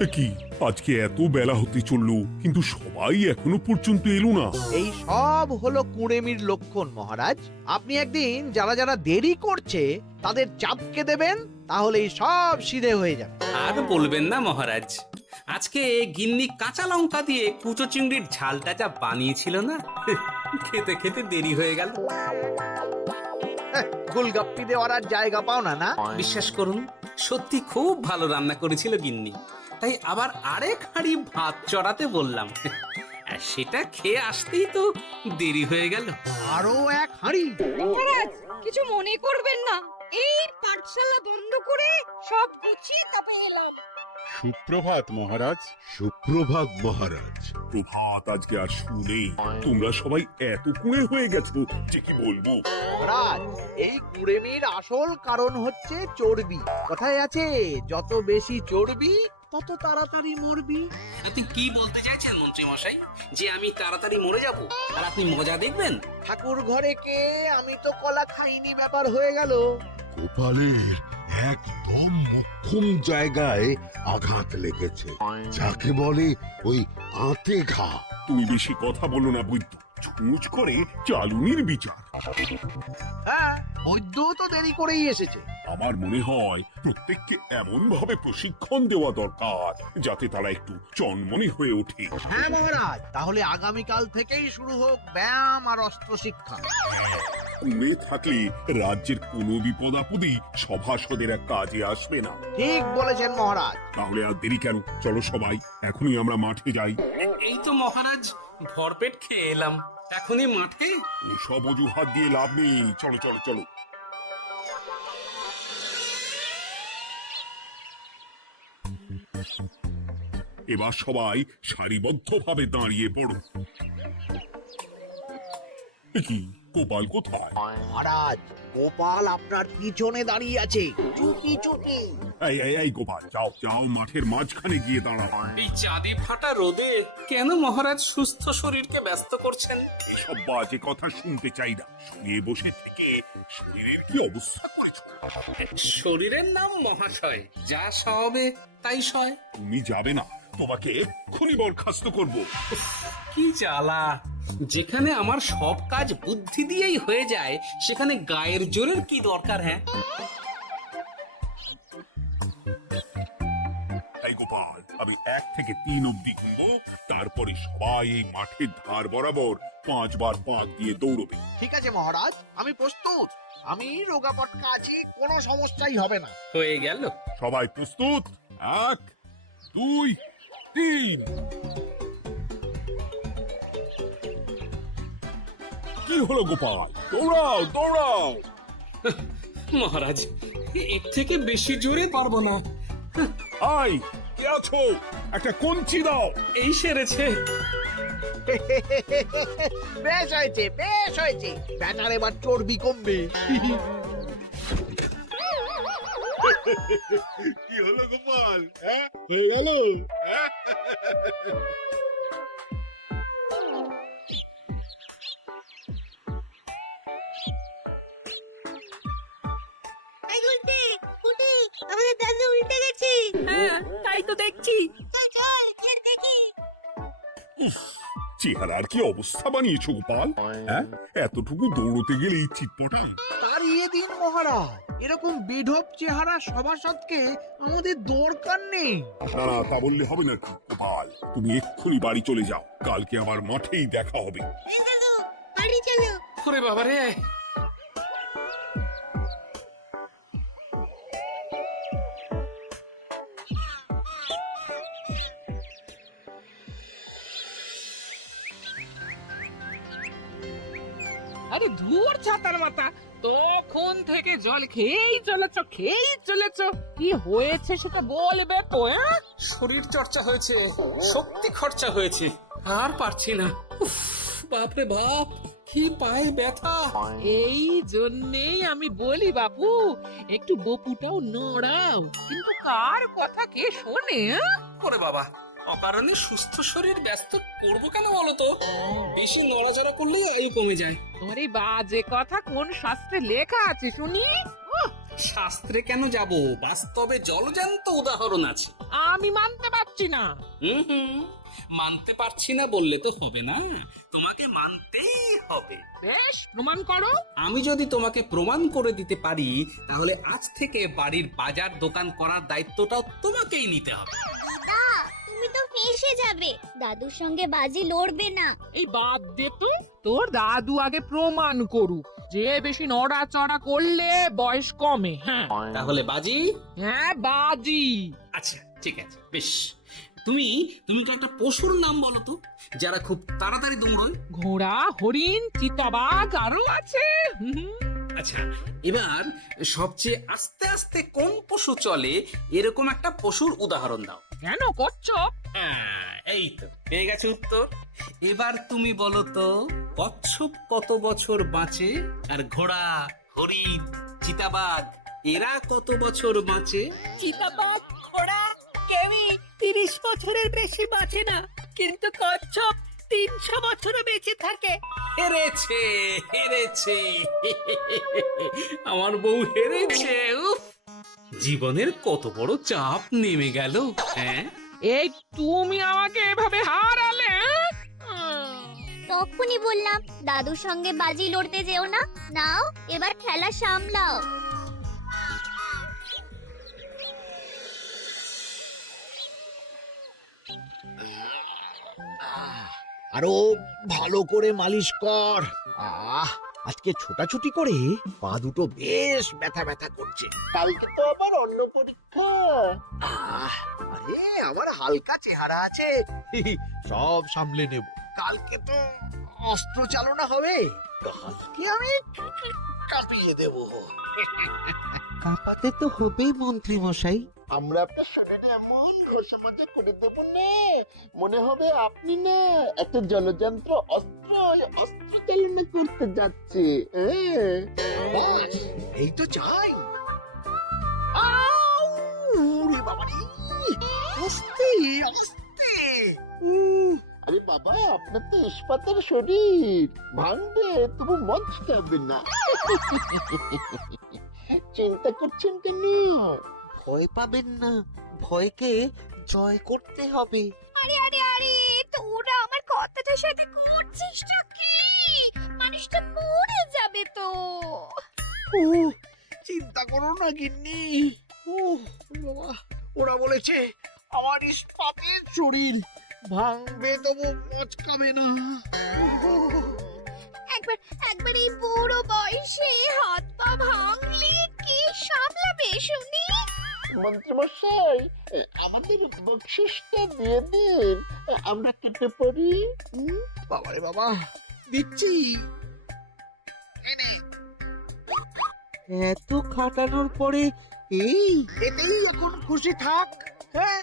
কি আজকে এত বেলা হতে চললো কিন্তু সবাই এখনো পর্যন্ত এলো না। এই সব হলো কুঁড়েমির লক্ষণ মহারাজ। আপনি একদিন যারা যারা দেরি করছে তাদের চাপকে দেবেন, তাহলেই সব সিধে হয়ে যাবে। আর বলবেন না মহারাজ, আজকে গিন্নি কাঁচা লঙ্কা দিয়ে কুচো চিংড়ির ঝালটা যা বানিয়েছিল না, খেতে খেতে দেরি হয়ে গেল। গোলগাপ্পি দেওয়ার আর জায়গা পাও না না? বিশ্বাস করুন, সত্যি খুব ভালো রান্না করেছিল গিন্নি, তাই আবার আরেক হাঁড়ি ভাত চড়াতে বললাম। আর সেটা খেয়ে আসতেই তো দেরি হয়ে গেল। আরো এক হাঁড়ি? মহারাজ কিছু মনে করবেন না, এই পাঠশালা বন্ধ করে সব গুছিয়ে তবে এলাম। সুপ্রভাত মহারাজ। সুপ্রভাত মহারাজ। প্রভাত আজকে আর শুনেই তোমরা সবাই এত কুঁড়ে হয়ে গেছো যে কি বলবো। মহারাজ, এই কুঁড়েমির আসল কারণ হচ্ছে চর্বি। কথায় আছে, যত বেশি চর্বি তত তাড়াতাড়ি মরবি। তুই কি বলতে চাইছেন মন্ত্রী মশাই, যে আমি তাড়াতাড়ি মরে যাব আর আপনি মজা দেখবেন? ঠাকুর ঘরে কে, আমি তো কলা খাইনি ব্যাপার হয়ে গেল। গোপালের একদম মোক্ষম জায়গায় আঘাত লেগেছে, যাকে বলে ওই আঁতে ঘা। তুমি বেশি কথা বলো না বৈদ্য, ছুঁচ করে চালুনির বিচার। হ্যাঁ, বৈদ্য তো দেরি করেই এসেছে। আমার মনে হয় প্রত্যেককে এমন ভাবে প্রশিক্ষণ দেওয়া দরকার যাতে তারা একটু চনমনে হয়ে ওঠে। হ্যাঁ মহারাজ, তাহলে আগামীকাল থেকেই শুরু হোক ব্যায়াম আর অস্ত্র শিক্ষা। কুঁড়ে থাকলে রাজ্যের কোনো বিপদ আপদই সভাসদের কাজে আসবে না। ঠিক বলেছেন মহারাজ। তাহলে আর দেরি কেন, চলো সবাই এখনই আমরা মাঠে যাই। এই তো মহারাজ ভরপেট খেয়ে এলাম, এখনই মাঠে? সব অজুহাত দিয়ে লাভ নেই, চলো চলো চলো। এবার সবাই সারিবদ্ধভাবে দাঁড়িয়ে পড়ো। এ কি, গোপাল কোথায়? মহারাজ, গোপাল আপনার পিছনে দাঁড়িয়ে আছে, চুপি চুপি। এই এই এই গোপাল, যাও যাও মাঠের মাঝখানে গিয়ে দাঁড়াও। এই চাঁদি ফাটা রোদে কেন মহারাজ সুস্থ শরীরকে ব্যস্ত করছেন? এসব বাজে কথা শুনতে চাই না। শুয়ে বসে থেকে শরীরের কি অবস্থা করেছো? শরীরের নাম মহাশয়, যা সবে তাই সয়। তুমি যাবে না, তোমাকে এক্ষুনি বরখাস্ত করব। কি জ্বালা! যেখানে আমার সব কাজ বুদ্ধি দিয়েই হয়ে যায়, সেখানে গায়ের জোরের কি দরকার? হ্যাঁ, এই গোপাল, আমি 1 থেকে 3 অব্দি গুনবো, তারপরে সবাই এই মাঠের ধার বরাবর 5 বার পাক দিয়ে দৌড়বে। ঠিক আছে মহারাজ, আমি প্রস্তুত। আমি রোগা পটকা আছি, কোনো সমস্যাই হবে না। হয়ে গেল। সবাই প্রস্তুত? 1 2 3। কি হলো গোপাল, দৌড়াও দৌড়াও। মহারাজ, এর থেকে বেশি জোরে পারবো না। আই, কে আছো? একটা কঞ্চি দাও। এই সেরেছে। বেশ হয়েছে, বেশ হয়েছে। ব্যাটার এবার চর্বি কমবে। কি হলো গোপাল? হ্যাঁ, হয়ে গেল? আমাদের দাদু উল্টে গেছে। হ্যাঁ, তাই তো দেখছি। চল চল দেখি। চেহারার কি অবস্থা বানিয়েছো গোপাল? হ্যাঁ, এতটুকু দৌড়তে গেলেই চিৎপটাং। তাড়িয়ে দিন মহারাজ, এরকম বেঢপ চেহারা সভাসদকে আমাদের দরকার নেই। না না, তা বললে হবে না গোপাল, তুমি এক্ষুনি বাড়ি চলে যাও, কালকে আবার মাঠেই দেখা হবে। দাদু বাড়ি চলো। ওরে বাবা রে! আরে ধুর ছাতার মাথা, তখন থেকে জল খেয়েই চলেছ। কি হয়েছে সেটা বলবে তো? শরীর চর্চা হয়েছে, শক্তি খরচা হয়েছে, আর পারছি না। উফ, বাপরে বাপ, কি পায়ে ব্যথা! এই জন্যেই আমি বলি বাপু, একটু বপুটাও নড়াও। কিন্তু কার কথা কে শোনে? ওরে বাবা, অকারণে সুস্থ শরীর ব্যস্ত করবো কেন বলতো? বেশি নড়াচড়া করলেই আয়ু কমে যায়। তোমার এই বাজে কথা কোন শাস্ত্রে লেখা আছে শুনি? শাস্ত্রে কেন যাব, বাস্তবে জলজান্ত উদাহরণ আছে। আমি মানতে পারছি না। হুম, মানতে পারছি না বললে তো হবে না, তোমাকে মানতেই হবে। বেশ, প্রমাণ করো। আমি যদি তোমাকে প্রমাণ করে দিতে পারি, তাহলে আজ থেকে বাড়ির বাজার দোকান করার দায়িত্বটাও তোমাকেই নিতে হবে। দিদা, তুমি তো ফেঁসে যাবে। দাদুর সঙ্গে বাজি লড়বে না। এই বাদ দে তুই, তোর দাদু আগে প্রমাণ করুক যে বেশি নড়াচড়া করলে বয়স কমে। হ্যাঁ তাহলে বাজি। হ্যাঁ, বাজি। আচ্ছা ঠিক আছে, বেশ। তুমি তুমি তো একটা পশুর নাম বলো তো, যারা খুব তাড়াতাড়ি দৌড়য়। ঘোড়া, হরিণ, চিতাবাঘ আরো আছে। আচ্ছা, এবার সবচেয়ে আস্তে আস্তে কোন পশু চলে, এরকম একটা পশুর উদাহরণ দাও। কেন কচ্ছপ? এই তো পেয়ে গেছে উত্তর। এবার তুমি বলো তো, কচ্ছপ কত বছর বাঁচে, আর ঘোড়া, হরিণ, চিতাবাঘ এরা কত বছর বাঁচে? চিতাবাঘ, ঘোড়া কেউই 30 বছরের বেশি বাঁচে না, কিন্তু কচ্ছপ 300 বছরও বেঁচে থাকে। হেরেছে, হেরেছে, আমার বউ হেরেছে। উফ, জীবনের কত বড় চাপ নেমে গেল। হ্যাঁ, এই তুমি আমাকে এভাবে হারালে? তখনই বললাম দাদুর সঙ্গে বাজি লড়তে যেও না। নাও, এবার খেলা সামলাও। আরো ভালো করে মালিশ কর। আজকে ছোটাছুটি করে পা দুটো বেশ ব্যথা ব্যথা করছে। কালকে তো আবার অন্য পরীক্ষা। আরে আমার হালকা চেহারা আছে, সব সামলে নেব। কালকে তো অস্ত্র চালনা হবে, কালকে আমি কাঁপিয়ে দেব। কাঁপাতে তো হবেই মন্ত্রী মশাই। আমরা আপনার শরীরে এমন ঘষা মাজা করে দেব না, মনে হবে আপনি না একটা জলযন্ত্র অস্ত্র চালনা করতে যাচ্ছে। বাস, এই তো চাই। ওরে বাবারে, আস্তে আস্তে। আরে বাবা, আপনার তো ইস্পাতের শরীর, ভাঙবে তবু মদ খাবে না। চিন্তা করছেন কেন? ভয় পাবেন না, ভয়কে জয় করতে হবে। আরে আরে আরে, তোরা আমার কথাটার সাথে করছিস কি? মানুষটা মরে যাবে তো। চিন্তা করো না গিন্নি। বাবা, ওরা বলেছে আমার ইস্পাতের শরীর, ভাঙবে তবু মচকাবে না। একবার এই বুড়ো বয়সে হাত পা ভাঙলে কে সামলাবে শুনি? মন্ত্রী মশাই, আমাদের বকশিসটা দিয়ে দিন, আমরা কেটে পড়ি। বাবারে বাবা, দিচ্ছি। এত খাটানোর পরে এতেই এখন খুশি থাক। হ্যাঁ,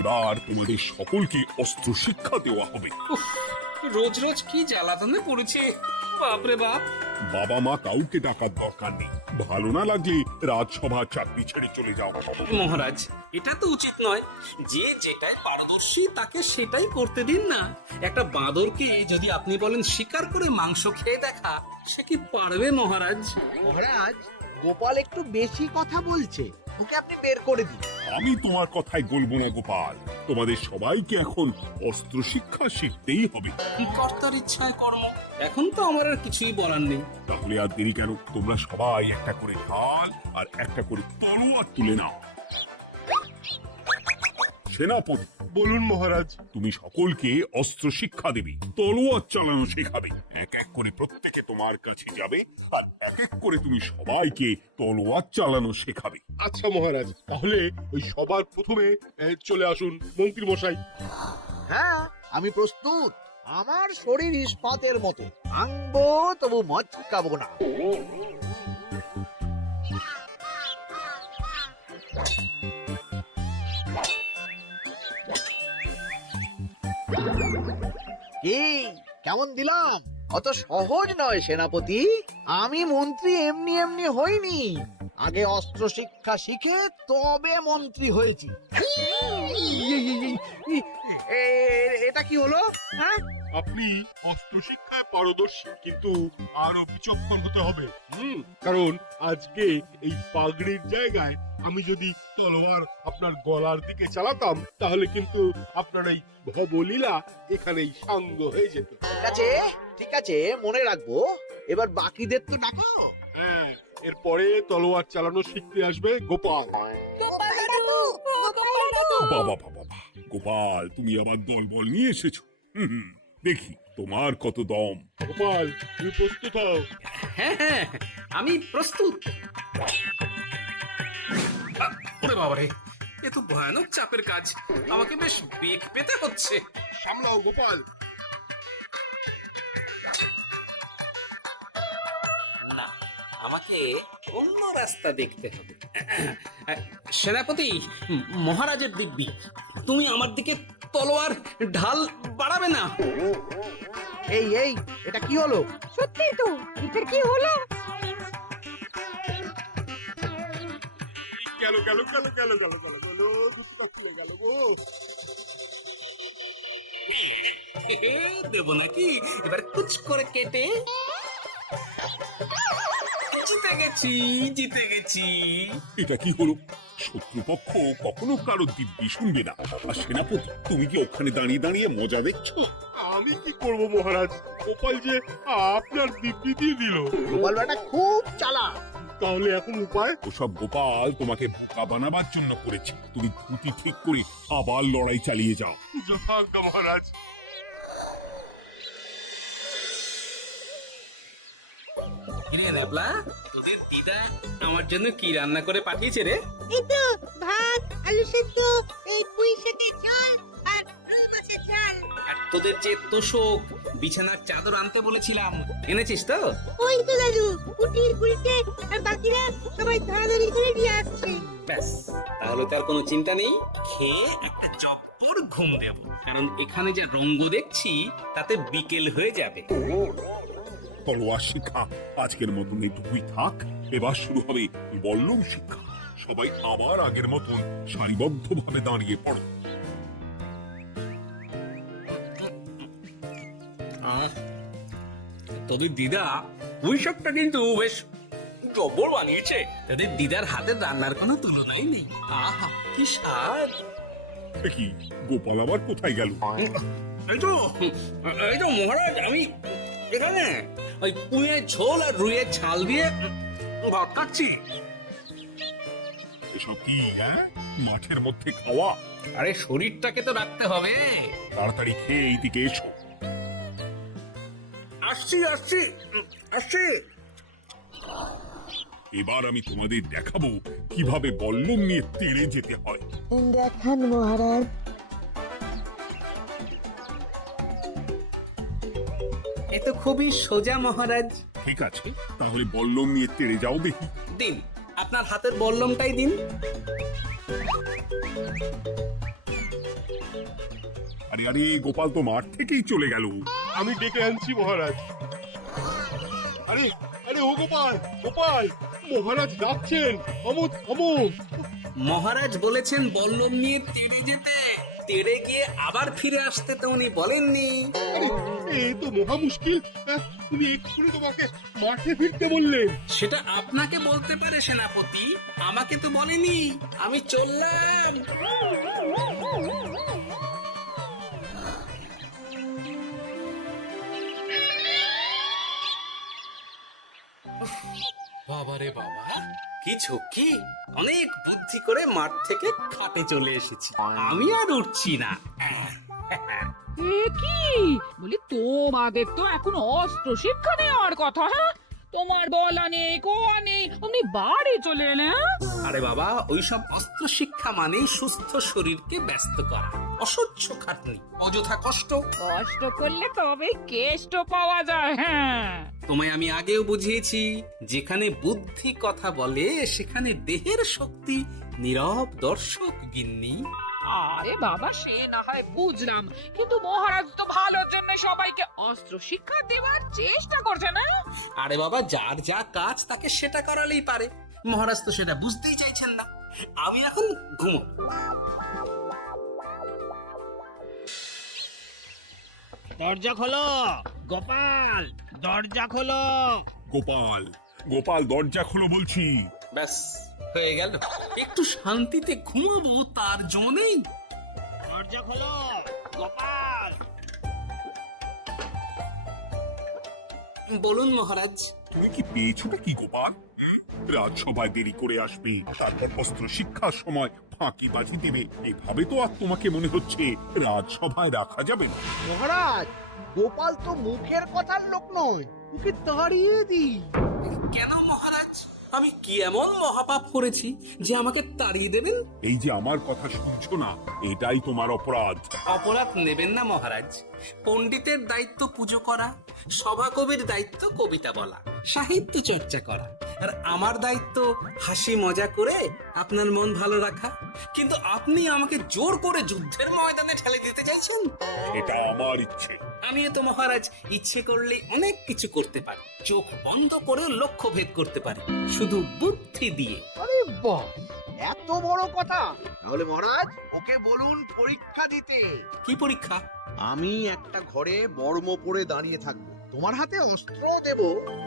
এবার তোমাদের সকলকে অস্ত্র শিক্ষা দেওয়া হবে। উফ, রোজ রোজ কি জ্বালাতনে পড়েছে, বাপরে বাপ। বাবা মা কাউকে ডাকার দরকার নেই, ভালো না লাগলে রাজসভার চাকরি ছেড়ে চলে যাও। মহারাজ, এটা তো উচিত নয়। যে যেটাই পারদর্শী তাকে সেটাই করতে দিন না। একটা বাঁদরকে যদি আপনি বলেন শিকার করে মাংস খেয়ে দেখা, সে কি পারবে মহারাজ? মহারাজ, গোপাল একটু বেশি কথা বলছে, ওকে আপনি বের করে দিন। আমি তোমার কথাই বলবো না গোপাল, তোমাদের সবাইকে এখন অস্ত্র শিক্ষা শিখতেই হবে। কর্তার ইচ্ছায় কর্ম, এখন তো আমার আর কিছুই বলার নেই। তাহলে আর দেরি কেন, তোমরা সবাই একটা করে ঢাল আর একটা করে তলোয়ার তুলে নাও। সেনাপতি, বলুন মহারাজ। তুমি সকলকে অস্ত্র শিক্ষা দেবে, তলোয়ার চালানো শেখাবে। এক এক করে প্রত্যেকে তোমার কাছে যাবে আর এক এক করে তুমি সবাইকে তলোয়ার চালানো শেখাবে। আচ্ছা মহারাজ, তাহলে ওই সবার প্রথমে চলে আসুন মন্ত্রী মশাই। হ্যাঁ, আমি প্রস্তুত। আমার শরীর ইস্পাতের মতো, ভাঙবো তবু মচকাবো না। কি কেমন দিলাম? অত সহজ নয় সেনাপতি। আমি মন্ত্রী এমনি এমনি হইনি, আগে অস্ত্র শিক্ষা শিখে তবে মন্ত্রী হয়েছি। এটা কি হলো? হ্যাঁ, আপনি অস্ত্র শিক্ষায় পারদর্শী, কিন্তু আরো বিচক্ষণ হতে হবে। কারণ আজকে এই পাগড়ির জায়গায় আমি যদি তলোয়ার আপনার গলার দিকে চালাতাম, তাহলে কিন্তু আপনার এই ভবলীলা এখানেই সাঙ্গ হয়ে যেত। ঠিক আছে, ঠিক আছে, মনে রাখবো। এবার বাকিদের তো ডাকো। হ্যাঁ, এরপরে তলোয়ার চালানো শিখতে আসবে গোপাল। বাবা বাবা বাবা, গোপাল তুমি আবার দল বল নিয়ে এসেছো। দেখি তোমার কত দম। গোপাল, তুমি প্রস্তুত হও। হ্যাঁ হ্যাঁ, আমি প্রস্তুত। ওরে বাবারে, এ তো ভয়ানক চাপের কাজ। আমাকে বেশ বেগ পেতে হচ্ছে। সামলাও গোপাল। না, আমাকে অন্য রাস্তা দেখতে হবে। সেনাপতি, মহারাজের দিব্যি, তুমি আমার দিকে তলোয়ার ঢাল বাড়াবে না। এই এই, এটা কি হলো? সত্যি তো, এটা কি হলো? গেল গেল গেল গেল গেল গেল গেল, দুটো খুলে গেল গো। দেব নাকি এবার কুচ করে কেটে? জিতে গেছি, জিতে গেছি। এটা কি হলো? শত্রুপক্ষ কখনো কারো দিব্যি শুনবে না। আর সেনাপতি, তুমি কি ওখানে দাঁড়িয়ে দাঁড়িয়ে মজা দেখছো? আমি কি করব মহারাজ, গোপাল যে আপনার দিব্যি দিয়ে দিল। গোপাল বেটা খুব চালাক। তাহলে এখন উপায়? ওসব গোপাল তোমাকে বোকা বানাবার জন্য করেছে। তুমি ধুতি ঠিক করে আবার লড়াই চালিয়ে যাও। যথাজ্ঞা মহারাজ। কিরে ন্যাপলা, তোদের দিদা আমার জন্য কি রান্না করে পাঠিয়েছে রে? এই তো ভাত, আলু সেদ্ধ, এই পুঁই শাকের ঝোল আর রুই মাছের ঝাল। আর তোদের যে তোষক, বিছানার চাদর আনতে বলেছিলাম, এনেছিস তো? ওই তো দাদু, কুটির কুড়িতে আর বাকিরা সবাই ধরাধরি করে নিয়ে আসছে। ব্যাস, তাহলে তার কোনো চিন্তা নেই। খেয়ে একটা জব্বর ঘুম দেব, কারণ এখানে যা রঙ্গ দেখছি তাতে বিকেল হয়ে যাবে। তলোয়ার শিক্ষা আজকের মতন এইটুকুই থাক। এবার শুরু হবে বল্লম শিক্ষা। সবাই আবার আগের মতন সারিবদ্ধভাবে দাঁড়িয়ে পড়ো। তোদের দিদা উইশকটা কিন্তু বেশ জব্বর বানিয়েছে। তোদের দিদার হাতের রান্নার কোনো তুলনাই নেই। আহা, কি স্বাদ! দেখি গোপাল আবার কোথায় গেল? এই তো, এই তো মহারাজ, আমি এখানে ওই পুঁয়ের ঝোল আর রুইয়ের ছাল দিয়ে ভাত খাচ্ছি। এসব কি মাঠের মধ্যে খাওয়া? আরে শরীরটাকে তো রাখতে হবে। তাড়াতাড়ি খেয়ে এইদিকে এসো। আসছি আসছি আসছি। এবার আমি তোমাদের দেখাবো কিভাবে বল্লম নিয়ে তেড়ে যেতে হয়। দেখান মহারাজ। এ তো খুবই সোজা মহারাজ। ঠিক আছে, তাহলে বল্লম নিয়ে তেড়ে যাও দেখি। দিন, আপনার হাতের বল্লমটাই দিন। আরে আরে, গোপাল তো মাঠ থেকেই চলে গেল। আমি ডেকে আনছি মহারাজ। আরে আরে, ও গোপাল, গোপাল, মহারাজ ডাকছেন। অমত অমত। মহারাজ বলেছেন বল্লম নিয়ে তেড়ে যেতে। তেড়ে গিয়ে আবার ফিরে আসতে তো উনি বলেননি। আরে, এ তো মহা মুশকিল। তুমি এক্ষুনি তোমাকে মাঠে ফিরতে বললেন। সেটা আপনাকে বলতে পারে সেনাপতি, আমাকে তো বলেনি। আমি চললাম। বাবারে বাবা, কি ঝক্কি! অনেক বুদ্ধি করে মাঠ থেকে খাটে চলে এসেছি। আমি আর উঠছি না। এ কি বলি, তোমাদের তো এখন অস্ত্র শিক্ষা নেওয়ার কথা। হ্যাঁ, তোমার বলা নেই, কোয়া নেই, অমনি বাড়ি চলে এলে। আরে বাবা, ওইসব অস্ত্র শিক্ষা মানেই সুস্থ শরীরকে ব্যস্ত করা, অসহ্য খাটনি, অযথা কষ্ট। কষ্ট করলে তবে কেষ্ট পাওয়া যায়। হ্যাঁ, তোমায় আমি আগেও বুঝিয়েছি, যেখানে বুদ্ধি কথা বলে সেখানে দেহের শক্তি নীরব দর্শক গিন্নি। আরে বাবা, সে না হয় বুঝলাম, কিন্তু মহারাজ তো ভালোর জন্য সবাইকে অস্ত্র শিক্ষা দেওয়ার চেষ্টা করছে না। আরে বাবা, যার যা কাজ তাকে সেটা করালেই পারে। মহারাজ তো সেটা বুঝতেই চাইছেন না। আমি এখন ঘুমো। দরজা খোলো গোপাল, দরজা খোলো। গোপাল, গোপাল দরজা খোলো বলছি। ব্যাস হয়ে গেল, একটু শান্তিতে ঘুমবো তার জন্য নেই। দরজা খোলো গোপাল। বলুন মহারাজ। তুমি কি পেয়েছোটা কি গোপাল? রাজসভায় দেরি করে আসবে, তারপর অস্ত্র শিক্ষার সময় ফাঁকিবাজি দেবে, এভাবে তো আর তোমাকে মনে হচ্ছে রাজসভায় রাখা যাবে না। মহারাজ, গোপাল তো মুখের কথার লোক নয়, ওকে তাড়িয়ে দিই। কেন মহারাজ, আমি কি এমন মহাপাপ করেছি যে আমাকে তাড়িয়ে দেবেন? এই যে আমার কথা শুনছো না, এটাই তোমার অপরাধ। অপরাধ নেবেন না মহারাজ। পণ্ডিতের দায়িত্ব পুজো করা, সভাকবির দায়িত্ব কবিতা বলা, সাহিত্য চর্চা করা, আর আমার দায়িত্ব হাসি মজা করে আপনার মন ভালো রাখা। কিন্তু আপনি আমাকে জোর করে যুদ্ধের ময়দানে ঠেলে দিতে চাইছেন। এটা আমার ইচ্ছে। আমিও তো মহারাজ ইচ্ছে করলে অনেক কিছু করতে পারি, চোখ বন্ধ করে লক্ষ্য ভেদ করতে পারি, শুধু বুদ্ধি দিয়ে। আরে বাহ, এত বড় কথা! তাহলে মহারাজ, ওকে বলুন পরীক্ষা দিতে। কি পরীক্ষা? আমি একটা ঘরে মর্ম পড়ে দাঁড়িয়ে থাকবো, তোমার হাতে অস্ত্র দেব,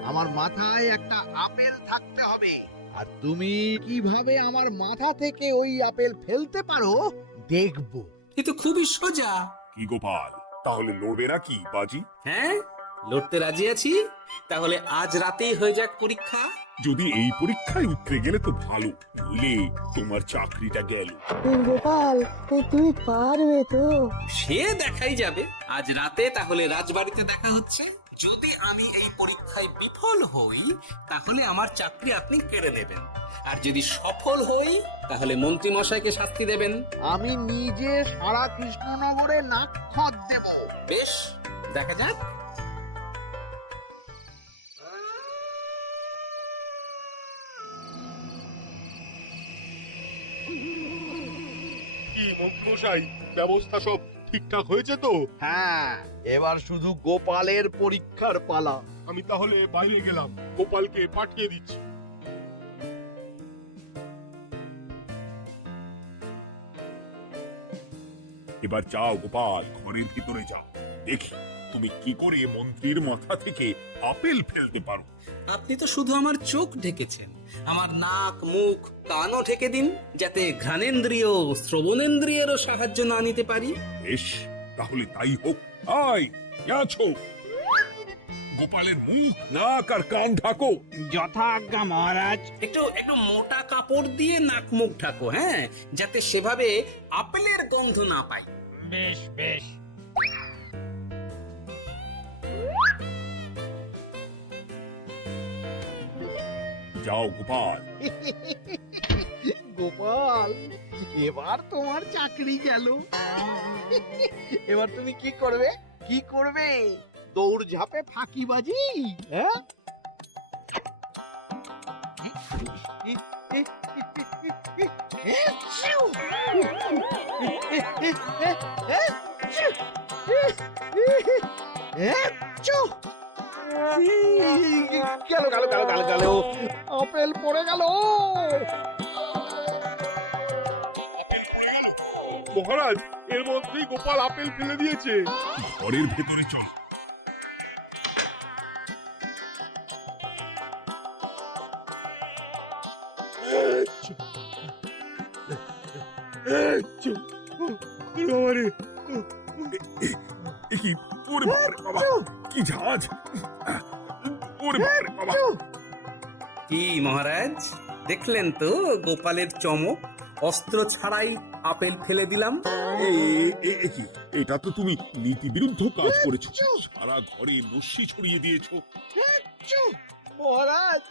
আমার মাথায় একটা আপেল থাকতে হবে, আর তুমি কিভাবে আমার মাথা থেকে ওই আপেল ফেলতে পারো দেখবো। এ তো খুবই সোজা। কি গোপাল, তাহলে লড়বে নাকি বাজি? হ্যাঁ, লড়তে রাজি আছি। তাহলে আজ রাতেই হয়ে যাক পরীক্ষা। যদি এই পরীক্ষায় উতরে গেলে তো ভালো, নইলে তোমার চাকরিটা গেল। গোপাল, তুমি পারবে তো? সে দেখাই যাবে আজ রাতে। তাহলে রাজবাড়িতে দেখা হচ্ছে। যদি আমি এই পরীক্ষায় বিফল হই, তাহলে আমার চাকরি আপনি কেড়ে নেবেন, আর যদি সফল হই তাহলে মন্ত্রী মশাইকে শাস্তি দেবেন। আমি নিজে সারা কৃষ্ণনগরে নাক্ষত দেব। বেশ, দেখা যাক। কি মন্ত্রীমশাই, ব্যবস্থা সব ঠিকঠাক হয়েছে তো? হ্যাঁ, এবার শুধু গোপালের পরীক্ষার পালা। আমি তাহলে বাইরে গেলাম, গোপালকে পাঠিয়ে দিচ্ছি। এবার যাও গোপাল, ঘরের ভিতরে যাও, দেখি তুমি কি করে মন্ত্রীর মাথা থেকে আপেল ফেলতে পারো। আপনি তো শুধু আমার চোখ ঢেকেছেন, আমার নাক মুখ কানও ঢেকে দিন, যাতে ঘ্রাণেন্দ্রিয় শ্রবণেন্দ্রিয়েরও সাহায্য না নিতে পারি। বেশ, তাহলে তাই হোক। আয়, কে আছো? গোপালের মুখ, নাক আর কান ঢাকো। যথাজ্ঞা মহারাজ। একটু একটু মোটা কাপড় দিয়ে নাক মুখ ঢাকো, হ্যাঁ, যাতে সেভাবে আপেলের গন্ধ না পাই। বেশ বেশ। যাও গোপাল। গোপাল, এবার তোমার চাকরি গেল। এবার তুমি কি করবে? কি করবে? দৌড় ঝাঁপে ফাঁকিবাজি? হ্যাঁ? গেল গেল গেল গেল গেল, আপেল পড়ে গেল। মহারাজ, এর মধ্যেই গোপাল আপেল ফেলে দিয়েছে। ঘরের ভেতরে চল। কি ওরে বাবারে বাবা, কি ঝাঁজ! ওরে বাবারে বাবা! কি মহারাজ, দেখলেন তো গোপালের চমক? অস্ত্র ছাড়াই আপেল ফেলে দিলাম। কি, এটা তো তুমি নীতি বিরুদ্ধ কাজ করেছো। সারা ঘরে লস্যি ছড়িয়ে দিয়েছো। মহারাজ,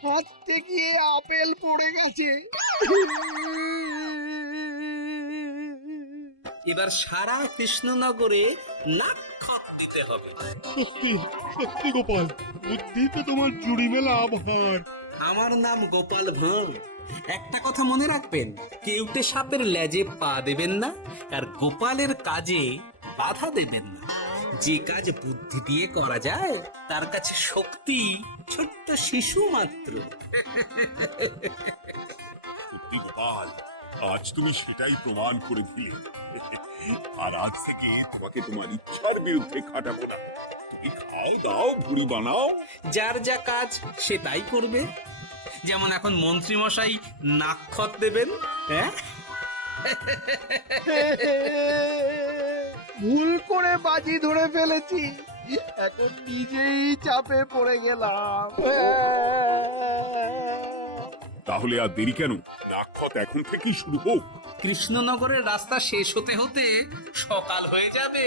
হাত থেকে আপেল পড়ে গেছে। এবার সারা কৃষ্ণনগরে নাক খত দিতে হবে। সত্যি সত্যি গোপাল, বুদ্ধিতে তোমার জুড়ি মেলা আভার। আমার নাম গোপাল ভাঁড়। একটা কথা মনে রাখবেন, কেউটে সাপের লেজে পা দেবেন না, আর গোপালের কাজে বাধা দেবেন না। যে কাজ বুদ্ধি দিয়ে করা যায়, তার কাছে শক্তি ছোট্ট শিশু মাত্র। সত্যি গোপাল, আজ তুমি সেটাই প্রমাণ করে দিলে। আর আজ থেকে তোমাকে তোমার ইচ্ছার বিরুদ্ধে খাটাবো না। তুমি খাও দাও ভুড়ি বানাও। যার যা কাজ সে তাই করবে। যেমন এখন মন্ত্রী মশাই নাক্ষত দেবেন। হ্যাঁ, ভুল করে বাজি ধরে ফেলেছি, এখন নিজেই চাপে পড়ে গেলাম। তাহলে আর দেরি কেন? নাক্ষত এখন থেকেই শুরু হোক। কৃষ্ণনগরের রাস্তা শেষ হতে হতে সকাল হয়ে যাবে।